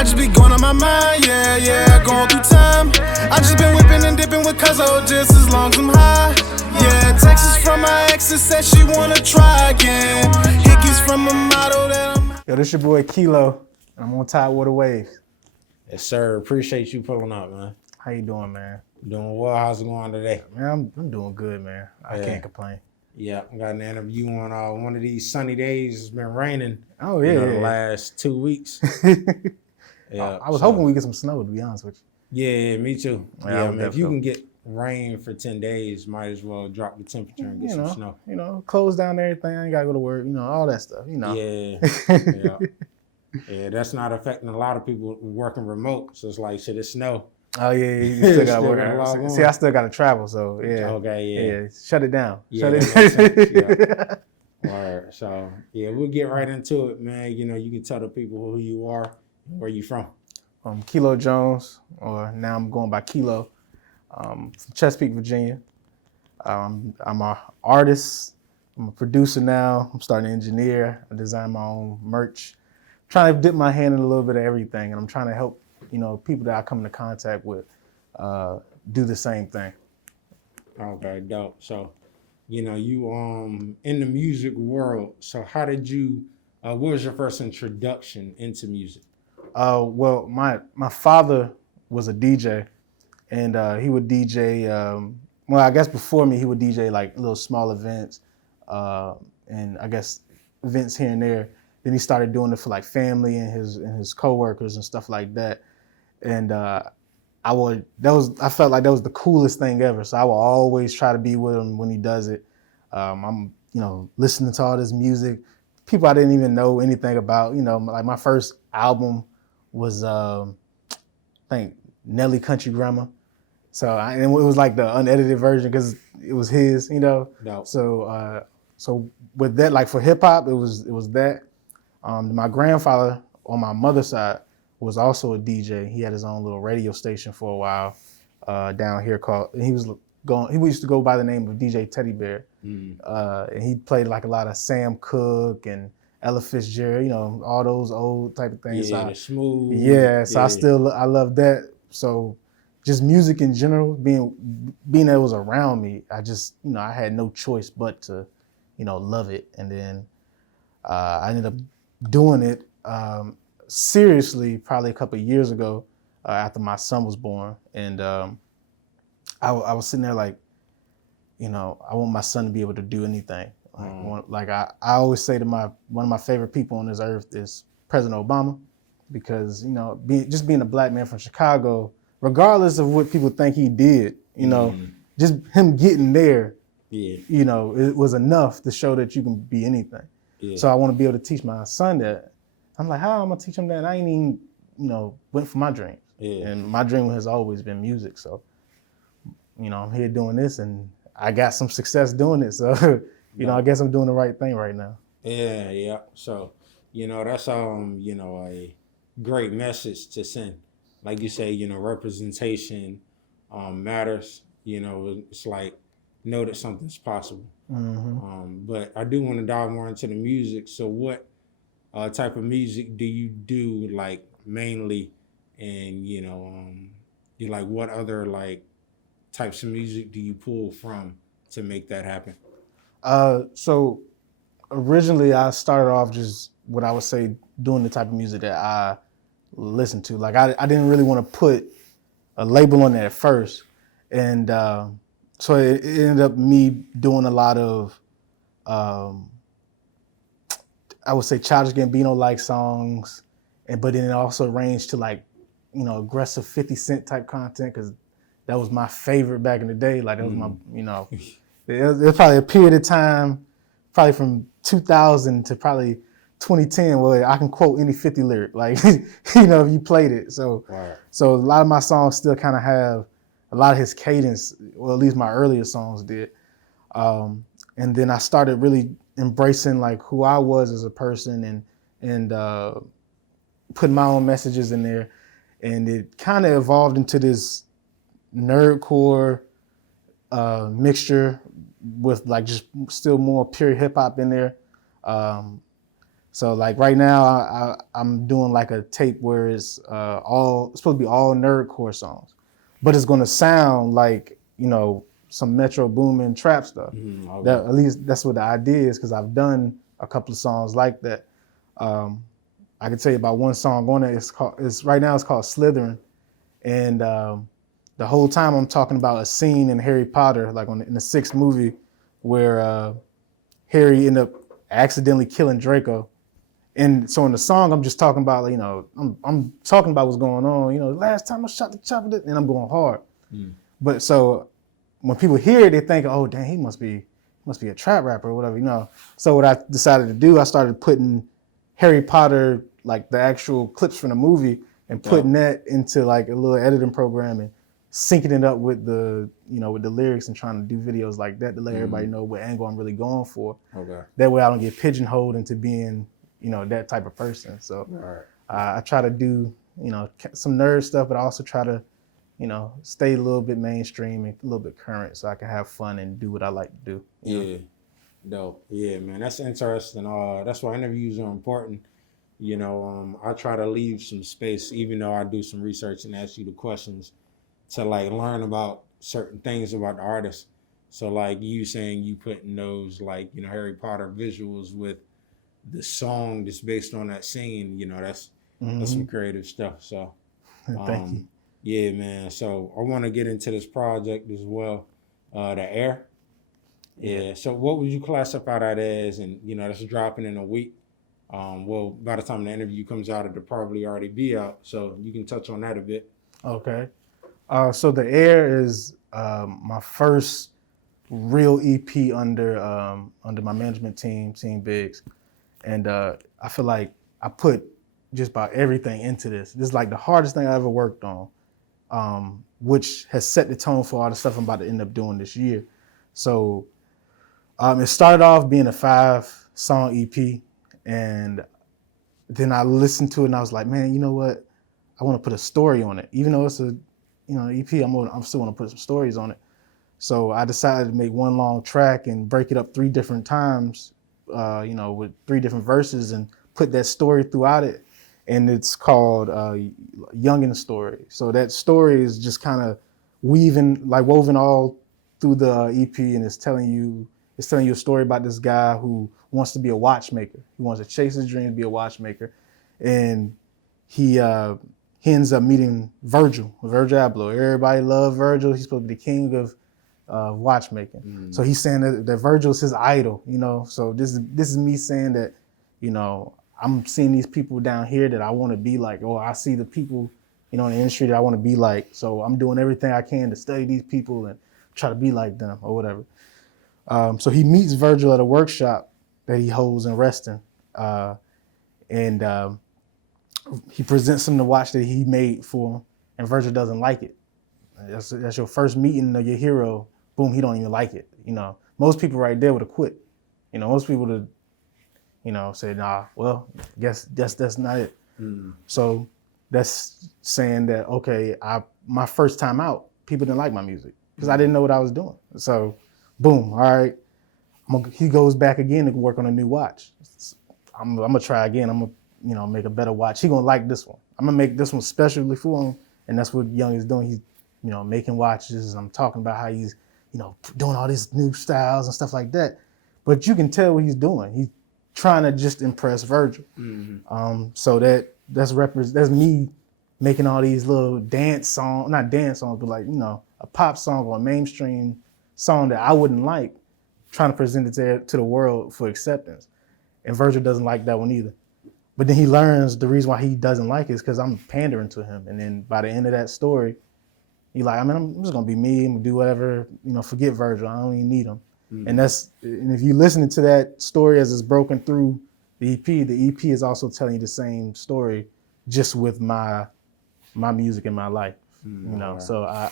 I just be going on my mind, yeah, going through time. I just been whipping and dipping with Cuzzo just as long as I'm high. Yeah, Texas from my exes said she wanna try again. Hickeys from a model that I'm. Yo, this your boy Kilo, and I'm on Tidewater Waves. Yes, sir. Appreciate you pulling up, man. How you doing, man? Doing well. How's it going today? Man, I'm doing good, man. I can't complain. Yeah, I got an interview on one of these sunny days. It's been raining. Oh yeah, the last 2 weeks. Yeah, I was hoping we get some snow. To be honest with you. Yeah, me too. Yeah, I mean, if you can get rain for 10 days, might as well drop the temperature and get some snow. You know, close down everything. I ain't gotta go to work. You know, all that stuff. You know. Yeah. Yeah, that's not affecting a lot of people working remote. So it's like, shit, it's snow. Oh yeah, you still gotta work. See, I still gotta travel, so yeah. Okay, yeah. Shut it down. Yeah, Shut it. Yeah. Right. So yeah, we'll get right into it, man. You know, you can tell the people who you are, and where you from. Kilo Jones, or now I'm going by Kilo, from Chesapeake, Virginia. I'm an artist. I'm a producer now. I'm starting to engineer. I design my own merch. Trying to dip my hand in a little bit of everything, and I'm trying to help, people that I come into contact with do the same thing. Okay, dope. So, you in the music world. So how did you, what was your first introduction into music? Well, my father was a DJ, and he would DJ, well, I guess before me, he would DJ like little small events, and I guess events here and there. Then he started doing it for like family and his coworkers and stuff like that. And I felt like that was the coolest thing ever. So I will always try to be with him when he does it. I'm, listening to all this music, people I didn't even know anything about. Like my first album was, I think Nelly Country Grammar. And it was like the unedited version because it was his, No. So with that, like for hip hop, it was that. My grandfather on my mother's side was also a DJ. He had his own little radio station for a while down here he used to go by the name of DJ Teddy Bear. And he played like a lot of Sam Cooke and Ella Fitzgerald, all those old type of things. Yeah, the smooth. Yeah, so I love that. So just music in general, being that it was around me, I just, I had no choice but to, love it. And then I ended up doing it seriously probably a couple of years ago after my son was born. And I was sitting there like, I want my son to be able to do anything. I always say to one of my favorite people on this earth is President Obama, because, just being a black man from Chicago, regardless of what people think he did, just him getting there, it was enough to show that you can be anything. Yeah. So I want to be able to teach my son that. I'm like, how am I gonna teach him that? And I ain't even, went for my dreams. Yeah. And my dream has always been music. So, I'm here doing this, and I got some success doing it. So, I guess I'm doing the right thing right now. Yeah. So, that's a great message to send. Like you say, representation matters. It's like know that something's possible. Mm-hmm. But I do want to dive more into the music. So what type of music do you do, like mainly, and you like what other like types of music do you pull from to make that happen? So originally I started off just what I would say doing the type of music that I listen to. Like I didn't really want to put a label on that at first, and so it ended up me doing a lot of, I would say Childish Gambino-like songs, but then it also ranged to like, aggressive 50 Cent type content, because that was my favorite back in the day. Like that was my, there's probably a period of time, probably from 2000 to probably 2010, where I can quote any 50 lyric, like, if you played it. So, right. So a lot of my songs still kind of have a lot of his cadence, or at least my earlier songs did. And then I started really embracing like who I was as a person, and putting my own messages in there. And it kind of evolved into this nerdcore mixture with like just still more pure hip hop in there. So like right now, I'm doing like a tape where it's it's supposed to be all nerdcore songs, but it's gonna sound like some Metro Boomin trap stuff. Okay. That at least that's what the idea is, because I've done a couple of songs like that. I can tell you about one song on it. Right now it's called Slytherin, and the whole time I'm talking about a scene in Harry Potter, like in the sixth movie, where Harry ended up accidentally killing Draco. And so in the song, I'm just talking about, I'm talking about what's going on. Last time I shot the chopper, and I'm going hard. But so when people hear it, they think, oh, dang, he must be a trap rapper or whatever. So what I decided to do, I started putting Harry Potter, like the actual clips from the movie, and putting that into like a little editing program and syncing it up with the lyrics and trying to do videos like that to let everybody know what angle I'm really going for. Okay. That way I don't get pigeonholed into being that type of person. So I try to do, some nerd stuff, but I also try to, stay a little bit mainstream and a little bit current so I can have fun and do what I like to do. Yeah. Dope. Yeah, man. That's interesting. That's why interviews are important. I try to leave some space, even though I do some research and ask you the questions, to like learn about certain things about the artist. So like you saying you putting those like, Harry Potter visuals with the song that's based on that scene, that's some creative stuff. So Thank you. Yeah, man. So I want to get into this project as well, the Heir. Yeah. So what would you classify that as? And that's dropping in a week. Well, by the time the interview comes out, it'll probably already be out. So you can touch on that a bit. Okay. So the Heir is my first real EP under my management team, Team Biggs. And I feel like I put just about everything into this. This is like the hardest thing I ever worked on, which has set the tone for all the stuff I'm about to end up doing this year. So it started off being a 5-song EP, and then I listened to it and I was like, man, you know what? I want to put a story on it. Even though it's a EP, I'm still want to put some stories on it. So I decided to make one long track and break it up 3 different times, with 3 different verses, and put that story throughout it. And it's called Youngin' Story. So that story is just kind of woven all through the EP, and it's telling you a story about this guy who wants to be a watchmaker. He wants to chase his dream to be a watchmaker, and he ends up meeting Virgil Abloh. Everybody loves Virgil. He's supposed to be the king of watchmaking. So he's saying that Virgil's his idol. So this is me saying that, I'm seeing these people down here that I want to be like, or I see the people, in the industry that I want to be like. So I'm doing everything I can to study these people and try to be like them or whatever. So he meets Virgil at a workshop that he holds in Reston, and he presents him the watch that he made for him, and Virgil doesn't like it. That's your first meeting of your hero. Boom, he don't even like it. Most people right there would have quit. Most people would have, said, nah, well, guess that's not it. So that's saying that, okay, my first time out, people didn't like my music because I didn't know what I was doing. So boom, all right. He goes back again to work on a new watch. I'm gonna try again. I'm gonna, make a better watch. He gonna like this one. I'm gonna make this one specially for him, and that's what Young is doing. He's, making watches. I'm talking about how he's, doing all these new styles and stuff like that. But you can tell what he's doing. He's trying to just impress Virgil. So that's me making all these little dance songs, not dance songs, but like, a pop song or a mainstream song that I wouldn't like, trying to present it to the world for acceptance. And Virgil doesn't like that one either. But then he learns the reason why he doesn't like it is because I'm pandering to him. And then by the end of that story, he's like, I'm just gonna be me, I'm gonna do whatever, forget Virgil, I don't even need him. And if you listen to that story as it's broken through the EP is also telling you the same story, just with my music and my life. So I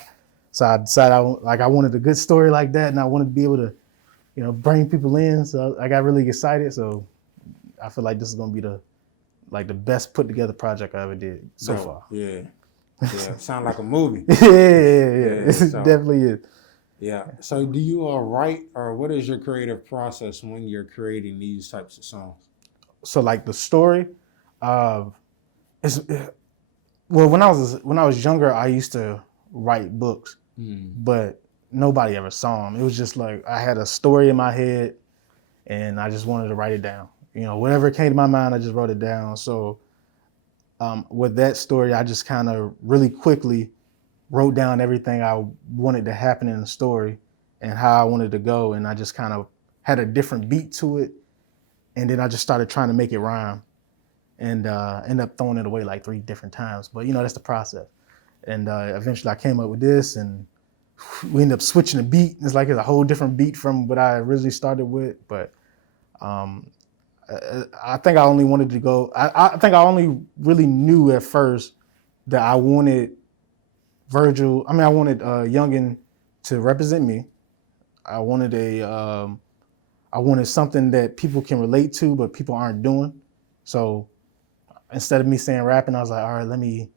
decided I wanted a good story like that, and I wanted to be able to, bring people in. So I got really excited. So I feel like this is gonna be the best put together project I ever did so far. Yeah. Sound like a movie. Yeah. It definitely is. Yeah. So do you write, or what is your creative process when you're creating these types of songs? so like the story, is well when I was younger, I used to write books, but nobody ever saw them. It was just like I had a story in my head, and I just wanted to write it down. You know, whatever came to my mind, I just wrote it down. So with that story, I just kind of really quickly wrote down everything I wanted to happen in the story and how I wanted to go, and I just kind of had a different beat to it, and then I just started trying to make it rhyme, and end up throwing it away like 3 different times. But you know, that's the process. And eventually, I came up with this, and we ended up switching the beat. It's like it's a whole different beat from what I originally started with. But I think I only wanted to go. I think I only really knew at first that I wanted Virgil. I mean, I wanted Youngin to represent me. I wanted I wanted something that people can relate to, but people aren't doing. So instead of me saying rapping, I was like, all right, let me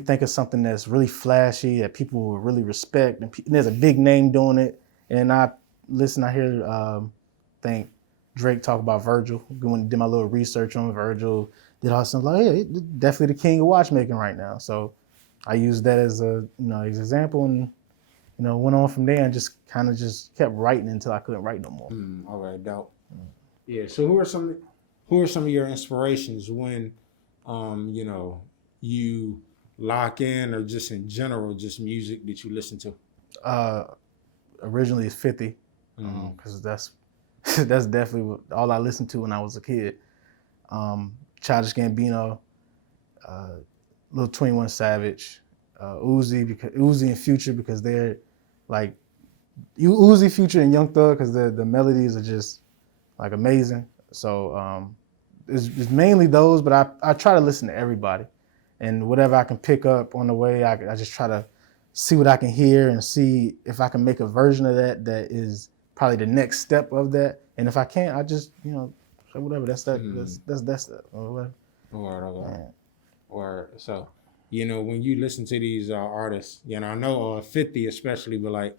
think of something that's really flashy that people will really respect, and there's a big name doing it. And I hear think Drake talk about Virgil. Going did my little research on Virgil, did all something like, yeah, definitely the king of watchmaking right now. So I used that as a example, and went on from there and just kind of just kept writing until I couldn't write no more. All right, dope. Yeah. So who are some of your inspirations when you lock in, or just in general, just music that you listen to? Originally it's 50, because that's definitely all I listened to when I was a kid. Childish Gambino, Lil 21 Savage, Uzi and Future, because they're like Uzi, Future, and Young Thug, because the melodies are just like amazing. So it's mainly those, but I try to listen to everybody, and whatever I can pick up on the way, I just try to see what I can hear and see if I can make a version of that is probably the next step of that. And if I can't, I just say whatever. That's that. That's that. Or whatever. Or so, when you listen to these artists, I know 50 especially, but like,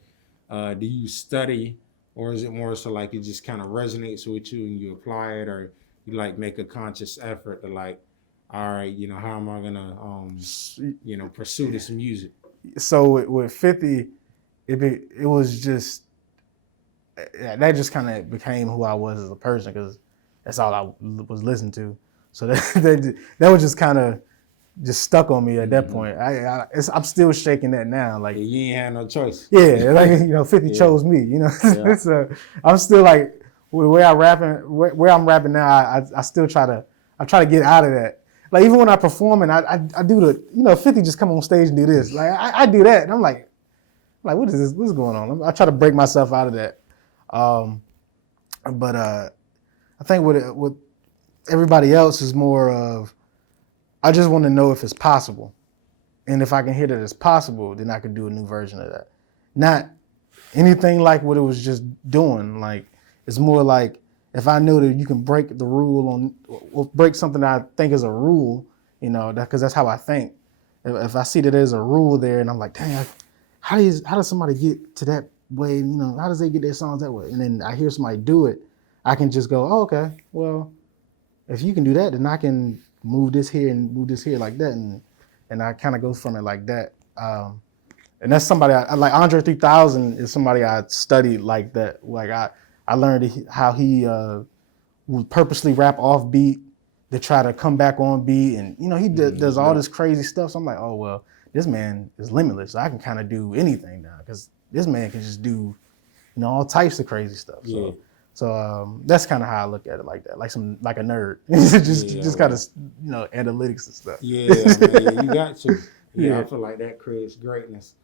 do you study, or is it more so like it just kind of resonates with you and you apply it, or you like make a conscious effort to like, all right, how am I gonna pursue this music? So with 50, it was just that just kind of became who I was as a person, because that's all I was listening to. So that was just kind of just stuck on me at that point. I'm still shaking that now. Like, you ain't had no choice. Yeah, like 50 chose me. Yeah. So I'm still like the way I'm rapping now. I still try to get out of that. Like even when I perform and I do the 50 just come on stage and do this. Like I do that, and I'm like what is this? What's going on? I try to break myself out of that. But I think with everybody else is more of, I just want to know if it's possible. And if I can hear that it's possible, then I can do a new version of that. Not anything like what it was just doing. Like, it's more like, if I know that you can break the rule or break something that I think is a rule, because that's how I think. If I see that there's a rule there and I'm like, dang, how does somebody get to that way? How does they get their songs that way? And then I hear somebody do it, I can just go, oh, okay, well, if you can do that, then I can move this here and move this here like that, and I kind of go from it like that. And that's somebody I like. Andre 3000 is somebody I studied like that. Like I learned how he would purposely rap off beat to try to come back on beat, and he does all this crazy stuff. So I'm like, oh well, this man is limitless. I can kind of do anything now, because this man can just do all types of crazy stuff. So. Yeah. So that's kind of how I look at it, like that, like a nerd, just kind of analytics and stuff. Yeah, man, you got to. Yeah, I feel like that creates greatness.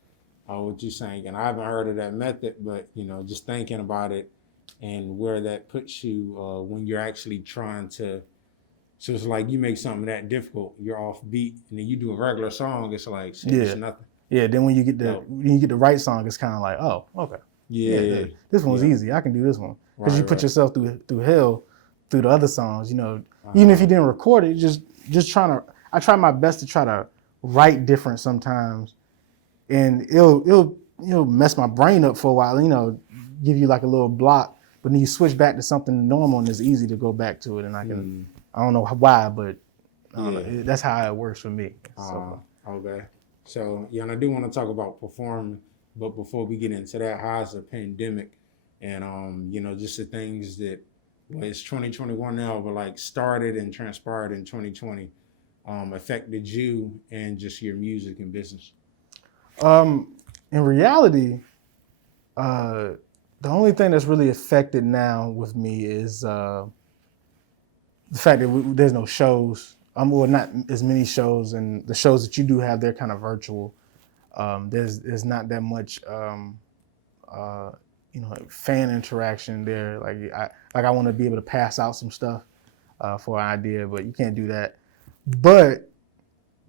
What you're saying, and I haven't heard of that method, but just thinking about it and where that puts you when you're actually trying to. So it's like you make something that difficult, you're off beat, and then you do a regular song. It's like it's nothing. Yeah. Then when you get the right song, it's kind of like, oh, okay. Yeah. This one's easy. I can do this one, because you put yourself through hell through the other songs. Even if you didn't record it, just trying to. I try my best to try to write different sometimes, and it'll mess my brain up for a while. Give you like a little block, but then you switch back to something normal, and it's easy to go back to it, and I can I don't know why, but I don't Yeah. know. That's how it works for me. So Okay. So yeah, and I do want to talk about performing, but before we get into that, how's the pandemic and just the things that well, it's 2021 now, but like started and transpired in 2020, affected you and just your music and business. in reality, uh, the only thing that's really affected now with me is the fact that there's no shows. Well, not as many shows, and the shows that you do have, they're kind of virtual. There's not that much, uh, fan interaction there. I want to be able to pass out some stuff for an idea, but you can't do that. But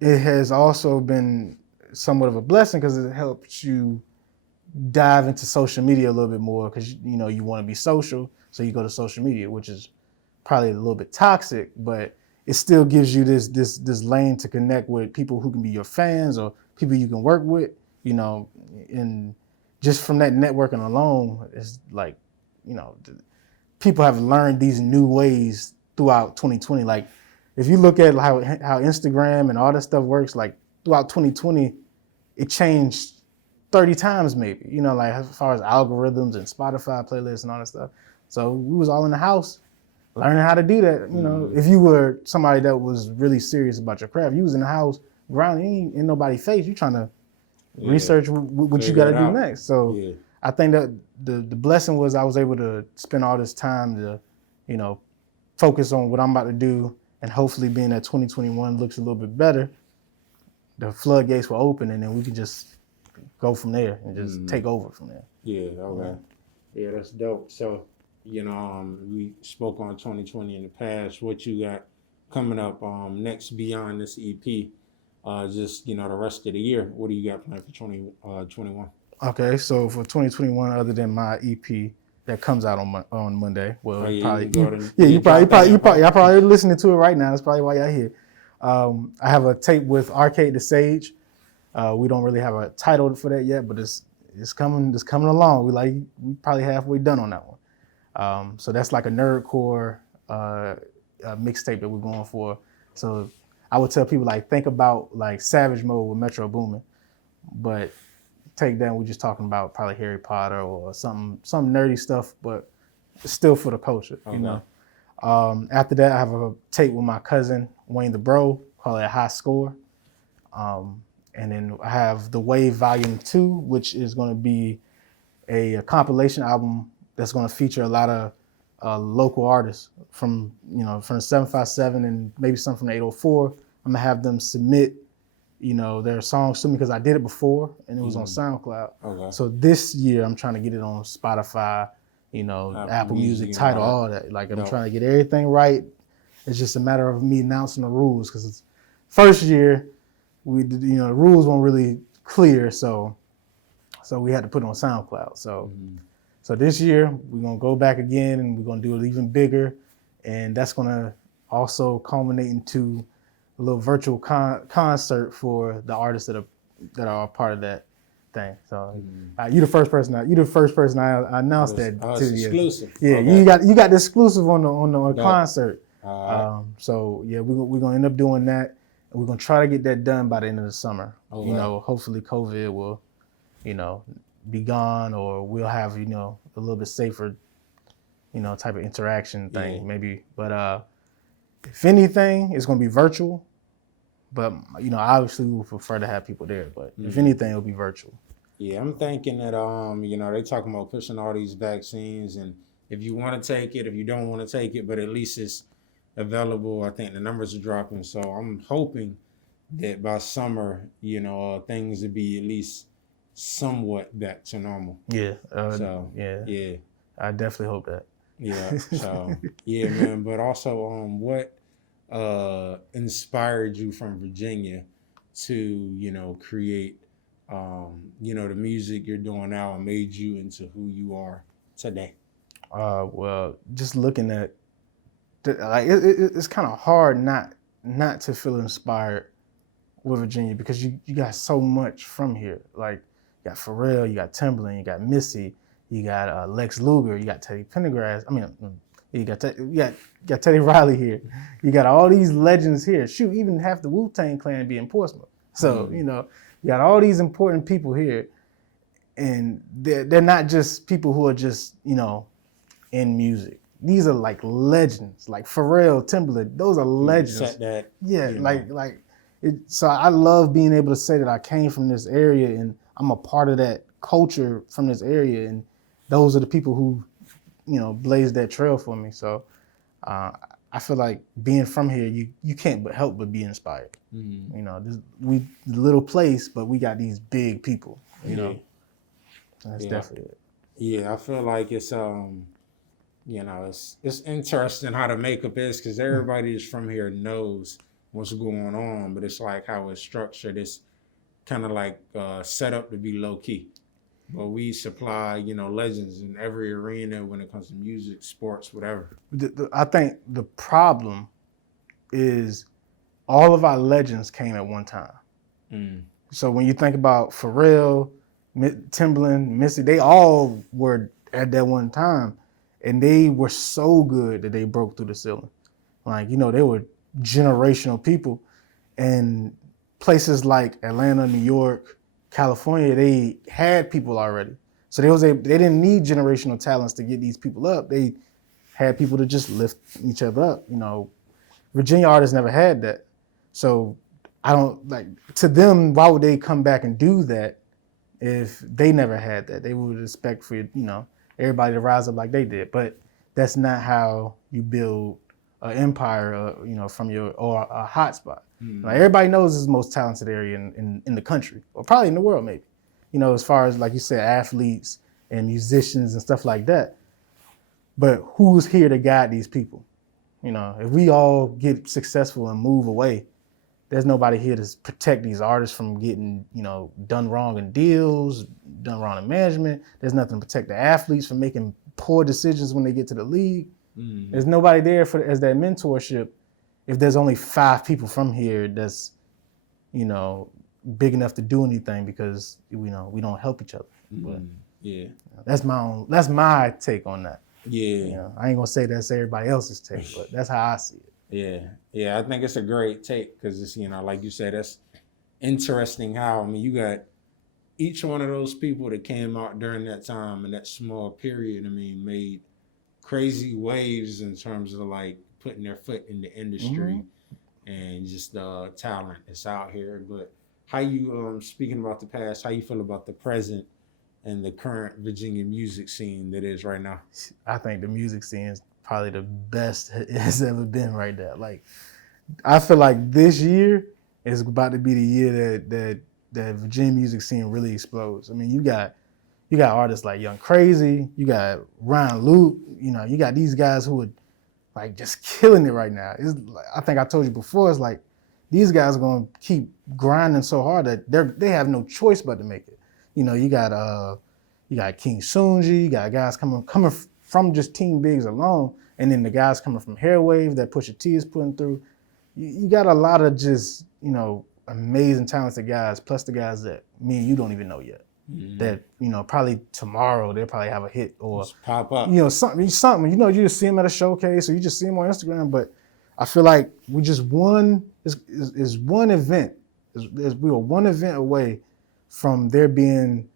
it has also been somewhat of a blessing because it helps you dive into social media a little bit more because you want to be social, so you go to social media, which is probably a little bit toxic, but it still gives you this lane to connect with people who can be your fans or people you can work with, and just from that networking alone, it's like, people have learned these new ways throughout 2020. Like if you look at how Instagram and all that stuff works, like throughout 2020, it changed 30 times maybe, like as far as algorithms and Spotify playlists and all that stuff. So we was all in the house learning how to do that. If you were somebody that was really serious about your craft, you was in the house grounded in nobody's face. You trying to research what you got to do next. So I think that the blessing was I was able to spend all this time to, focus on what I'm about to do, and hopefully being that 2021 looks a little bit better, the floodgates will open, and then we can just go from there and just take over from there. Yeah. Okay. Yeah, that's dope. So, we spoke on 2020 in the past. What you got coming up next beyond this EP? Just the rest of the year. What do you got planned for 2021? Okay, so for 2021, other than my EP that comes out on Monday, well, y'all probably listening to it right now. That's probably why y'all here. I have a tape with Arcade the Sage. We don't really have a title for that yet, but it's coming along. We probably halfway done on that one. So that's like a nerdcore mixtape that we're going for. So I would tell people think about like Savage Mode with Metro Boomin, but take that, we're just talking about probably Harry Potter or some nerdy stuff, but still for the culture, After that, I have a tape with my cousin Wayne the Bro, call it High Score. And then I have The Wave Volume 2, which is going to be a compilation album that's going to feature a lot of local artists from the 757 and maybe some from the 804. I'm gonna have them submit their songs to me because I did it before and it was on SoundCloud. Okay. So this year I'm trying to get it on Spotify, Apple Music, Tidal, all that. I'm trying to get everything right. It's just a matter of me announcing the rules because it's first year we did, the rules weren't really clear, so we had to put it on SoundCloud. So this year we're gonna go back again and we're gonna do it even bigger, and that's gonna also culminate into a little virtual concert for the artists that are a part of that thing. So you're the first person. I announced that to you. Exclusive. Yeah, okay. you got the exclusive on the Dope. concert. Right. So yeah, we're gonna end up doing that, and we're gonna try to get that done by the end of the summer. Okay. Hopefully COVID will, be gone, or we'll have a little bit safer, type of interaction thing maybe. But if anything, it's gonna be virtual. But obviously we would prefer to have people there. But if anything, it'll be virtual. Yeah, I'm thinking that they talking about pushing all these vaccines, and if you want to take it, if you don't want to take it, but at least it's available. I think the numbers are dropping, so I'm hoping that by summer, things will be at least somewhat back to normal. Yeah. Yeah. I definitely hope that. Yeah. So yeah, man. But also, what inspired you from Virginia to create the music you're doing now and made you into who you are today? Well, just looking at it's kind of hard not to feel inspired with Virginia because you got so much from here. Like you got Pharrell, you got Timbaland, you got Missy, you got Lex Luger, you got Teddy Pendergrass. I mean, You got Teddy Riley here. You got all these legends here. Shoot, even half the Wu-Tang Clan be in Portsmouth. So, you got all these important people here. And they're not just people who are just, in music. These are like legends, like Pharrell, Timbaland. Those are legends. So I love being able to say that I came from this area and I'm a part of that culture from this area. And those are the people who, blazed that trail for me. So I feel like being from here, you can't but help but be inspired. We little place, but we got these big people. That's definitely it. Yeah, I feel like it's it's interesting how the makeup is because everybody that's from here knows what's going on, but it's like how it's structured. It's kind of like set up to be low key. But we supply, legends in every arena when it comes to music, sports, whatever. I think the problem is all of our legends came at one time. So when you think about Pharrell, Timbaland, Missy, they all were at that one time, and they were so good that they broke through the ceiling. Like, they were generational people, and places like Atlanta, New York, California, they had people already. So they didn't need generational talents to get these people up. They had people to just lift each other up. Virginia artists never had that. So I don't to them, why would they come back and do that if they never had that? They would expect for, everybody to rise up like they did. But that's not how you build an empire, from or a hot spot. Like everybody knows this is the most talented area in the country, or probably in the world, maybe. As far as, like you said, athletes and musicians and stuff like that. But who's here to guide these people? If we all get successful and move away, there's nobody here to protect these artists from getting, done wrong in deals, done wrong in management. There's nothing to protect the athletes from making poor decisions when they get to the league. There's nobody there as that mentorship. If there's only 5 people from here that's, big enough to do anything because we don't help each other. But that's my take on that. Yeah. I ain't gonna say that's everybody else's take, but that's how I see it. Yeah. I think it's a great take because it's, like you said, that's interesting how, you got each one of those people that came out during that time and that small period, made crazy waves in terms of like putting their foot in the industry and just the talent that's out here. But how you, speaking about the past, how you feel about the present and the current Virginia music scene that is right now? I think the music scene is probably the best it's ever been right now. Like, I feel like this year is about to be the year that Virginia music scene really explodes. You got artists like Young Crazy, you got Ryan Luke, you got these guys who are like just killing it right now. It's like, I think I told you before, it's like these guys are gonna keep grinding so hard that they have no choice but to make it. You got King Sunji, you got guys coming from just Team Bigs alone, and then the guys coming from Hairwave that Pusha T is putting through. You got a lot of just, amazing talented guys, plus the guys that me and you don't even know yet. That, probably tomorrow they'll probably have a hit or just pop up. Something. You just see them at a showcase or you just see them on Instagram. But I feel like we just won is one event. We were one event away from there being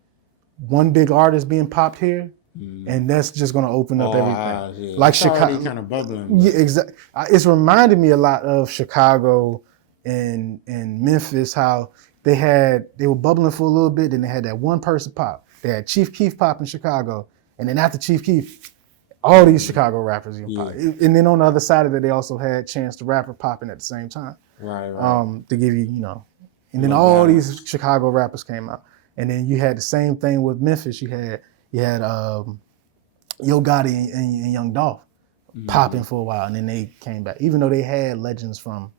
one big artist being popped here. And that's just going to open up everything. Like it's Chicago, kind of bubbling. Yeah, exactly. It's reminded me a lot of Chicago and Memphis, how they were bubbling for a little bit, then they had that one person pop. They had Chief Keef pop in Chicago, and then after Chief Keef, all these Chicago rappers pop. And then on the other side of it, they also had Chance the Rapper popping at the same time. Right. To give you, and then all these Chicago rappers came out. And then you had the same thing with Memphis. You had Yo Gotti and Young Dolph popping for a while, and then they came back, even though they had legends from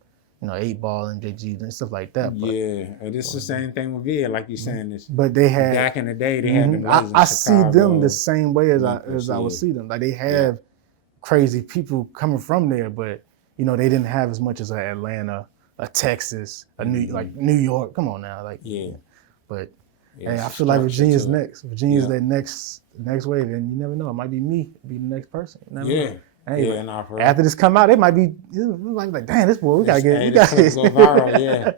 8 Ball and JG and stuff like that. But, and it's the same thing with VIA, like you're saying. This, but they had back in the day, they had them. I see them the same way as I would see them. Like they have crazy people coming from there, but they didn't have as much as a Atlanta, a Texas, a New York. Come on now, But hey, I feel like Virginia's next. Virginia's that next wave, and you never know. It might be me, be the next person. You never know. Hey, Yeah, nah, for real. after this come out, it might be like, damn, this boy, we gotta get, Hey, we this gotta clip go viral. Yeah,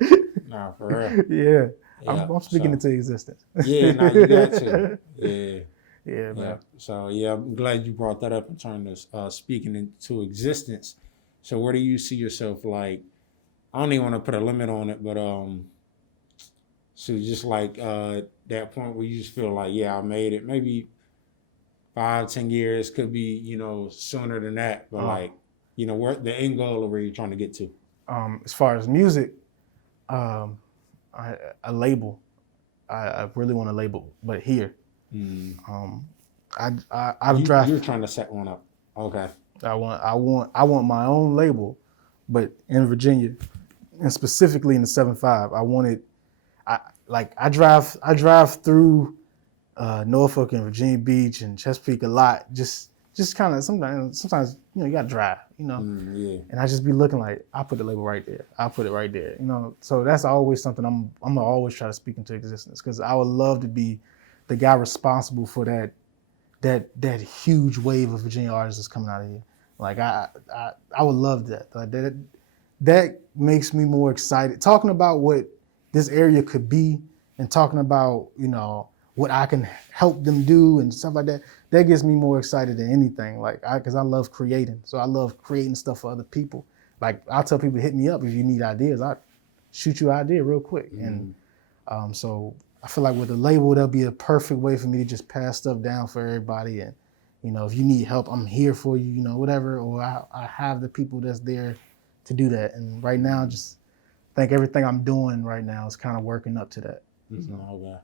nah, for real. yeah. Yeah, I'm speaking so into existence. yeah, nah, you got to. Yeah, Yeah, yeah. man. So yeah, I'm glad you brought that up in terms of speaking into existence. So where do you see yourself? Like, I don't even want to put a limit on it, but so just like that point where you just feel like, yeah, I made it. Maybe 5, 10 years could be, sooner than that. But like, where the end goal of where you're trying to get to. As far as music, um, a label. I really want a label, but here, I've You're draft. trying to set one up. Okay. I want my own label, but in Virginia, and specifically in the 7-5, I drive through Norfolk and Virginia Beach and Chesapeake a lot. Just kind of sometimes you gotta drive, Yeah. and I just be looking like I put the label right there. I put it right there, So that's always something I'm gonna always try to speak into existence because I would love to be the guy responsible for that huge wave of Virginia artists that's coming out of here. Like I would love that. Like that makes me more excited. Talking about what this area could be and talking about, what I can help them do and stuff like that, that gets me more excited than anything. Like because I love creating. So I love creating stuff for other people. Like I'll tell people to hit me up if you need ideas. I'll shoot you an idea real quick. And so I feel like with a label, that'll be a perfect way for me to just pass stuff down for everybody. And, if you need help, I'm here for you, whatever. Or I have the people that's there to do that. And right now, just think everything I'm doing right now is kind of working up to that. Okay.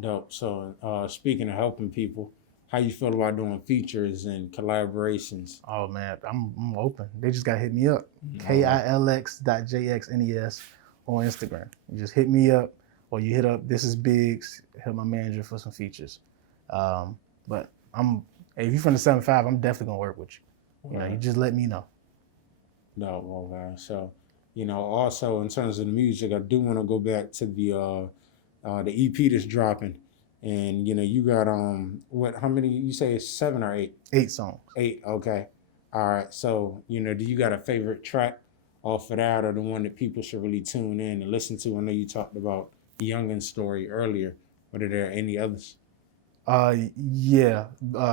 Dope. So speaking of helping people, how you feel about doing features and collaborations? Oh, man, I'm open. They just got to hit me up. KilX.jxnes on Instagram. You just hit me up. Or you hit up This Is Biggs, hit my manager for some features. But if you're from the 7-5, I'm definitely gonna work with you. You just let me know. No, okay. So, also in terms of the music, I do want to go back to the EP that's dropping, and you got how many? You say it's 7 or 8? 8 songs. 8. Okay. All right. So, do you got a favorite track off of that, or the one that people should really tune in and listen to? I know you talked about Youngin's story earlier, but are there any others? Yeah,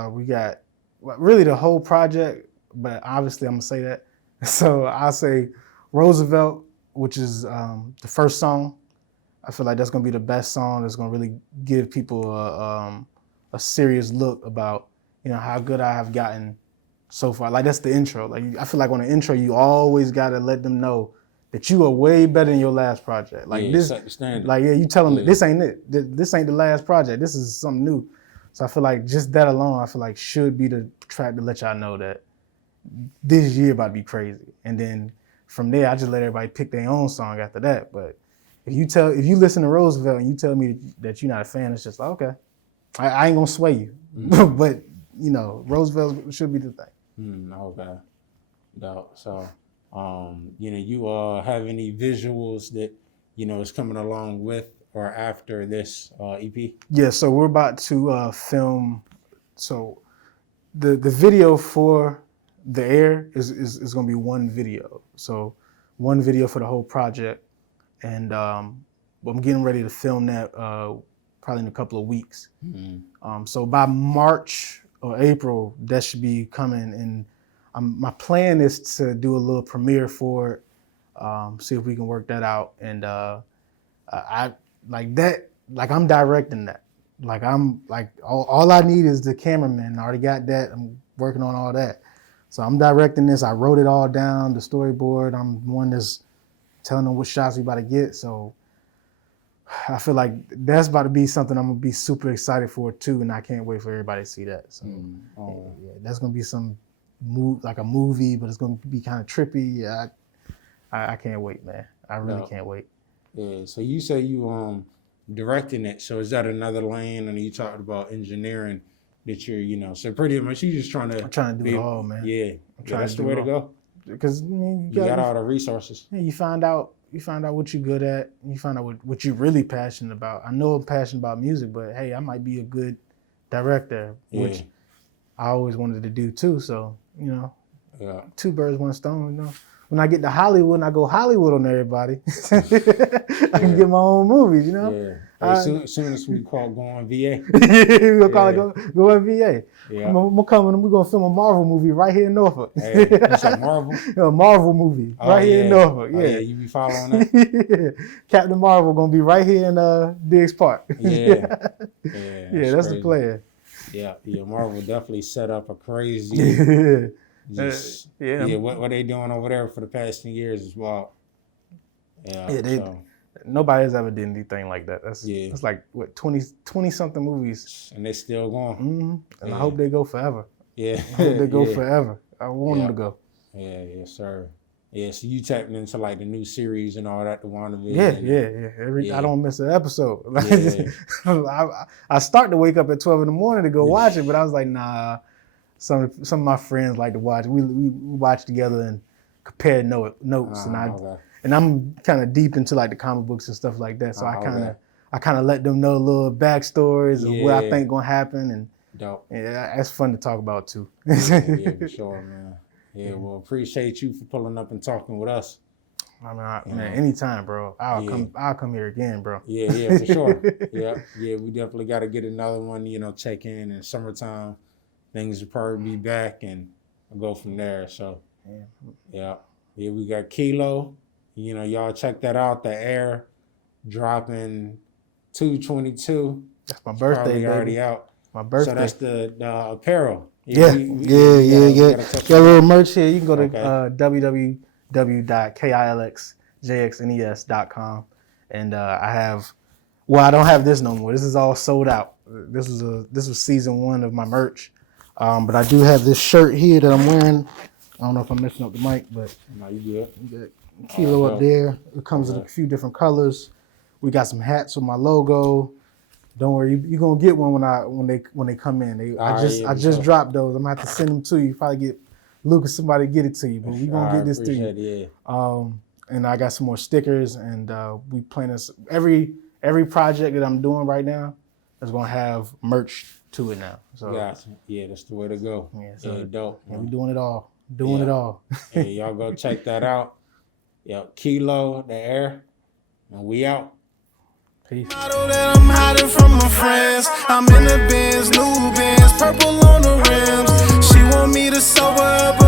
we got really the whole project, but obviously I'm gonna say that. So I'll say Roosevelt, which is the first song. I feel like that's gonna be the best song. That's gonna really give people a serious look about how good I have gotten so far. Like that's the intro. Like I feel like on the intro, you always gotta let them know that you are way better than your last project. Like this, like you tell them that this ain't it. This ain't the last project. This is something new. So I feel like just that alone, I feel like should be the track to let y'all know that this year about to be crazy. And then from there, I just let everybody pick their own song after that. But if you listen to Roosevelt and you tell me that you're not a fan, it's just like, okay, I ain't gonna sway you. But Roosevelt should be the thing. Okay. No, so. You have any visuals that is coming along with or after this EP? Yeah, so we're about to film. So the video for the Heir is going to be one video. So one video for the whole project, and I'm getting ready to film that probably in a couple of weeks. So by March or April, that should be coming and. My plan is to do a little premiere for it, see if we can work that out. And I like that, like I'm directing that. Like I'm like all I need is the cameraman. I already got that. I'm working on all that. So I'm directing this. I wrote it all down, the storyboard. I'm the one that's telling them what shots we about to get. So I feel like that's about to be something I'm gonna be super excited for too, and I can't wait for everybody to see that. So yeah, that's gonna be some. Like a movie, but it's gonna be kind of trippy. Yeah, I can't wait, man. I really can't wait. Yeah. So you say you directing it. So is that another lane? And you talked about engineering that you're so pretty much you just trying to. I'm trying to do it all, man. Yeah. That's the way to go. Because you got all the resources. Yeah, you find out what you're good at. You find out what you're really passionate about. I know I'm passionate about music, but hey, I might be a good director, which I always wanted to do too. So Yeah. Two birds, one stone. You know, when I get to Hollywood, and I go Hollywood on everybody. I can get my own movies. You know. Yeah. Hey, soon as we call going VA. We're gonna call it go at VA. Yeah. I'm coming. We're gonna film a Marvel movie right here in Norfolk. Hey, you said Marvel? A Marvel movie right here in Norfolk. Yeah. Oh, yeah, you be following that? Captain Marvel gonna be right here in Diggs Park. Yeah. Yeah, that's the plan. Yeah, Marvel definitely set up a crazy. Yeah. What they doing over there for the past 10 years is wild. Yeah, nobody's ever did anything like that. That's like what 20 something movies, and they still going. Mm-hmm. And I hope they go forever. Yeah, I hope they go forever. I want them to go. Yeah, yes, sir. Yeah, so you tapping into like the new series and all that, the WandaVision. Yeah. I don't miss an episode. I start to wake up at 12 in the morning to go watch it, but I was like, nah. Some of my friends like to watch. We watch together and compare notes, and I'm kind of deep into like the comic books and stuff like that. So I kind of let them know little backstories of what I think gonna happen, and dope. Yeah, that's fun to talk about too. Yeah, for sure, man. Yeah, well, appreciate you for pulling up and talking with us. I mean, man, anytime, bro. I'll come here again, bro. Yeah, for sure. Yeah, we definitely got to get another one. Check in summertime. Things will probably be back, and I'll go from there. So, yeah, we got Kilo. Y'all check that out. The Heir dropping 2/22. That's my birthday, probably baby. Already out. My birthday. So that's the apparel. Yeah. Got a little merch here. You can go to www.kilxjxnes.com, and I don't have this no more. This is all sold out. This was season 1 of my merch. But I do have this shirt here that I'm wearing. I don't know if I'm messing up the mic, but no, you good. You got Kilo up there. It comes in a few different colors. We got some hats with my logo. Don't worry, you're gonna get one when they come in. I just dropped those. I'm gonna have to send them to you. Probably get Lucas somebody to get it to you, but we gonna get this to you. And I got some more stickers, and we plan this every project that I'm doing right now is gonna have merch to it now. So yeah, that's the way to go. Yeah, so dope. Yeah, we doing it all. Doing it all. Hey, y'all go check that out. Kilo, the Heir, and we out. Peace. Model that I'm hiding from my friends. I'm in the Benz, new Benz, purple on the rims. She want me to sober up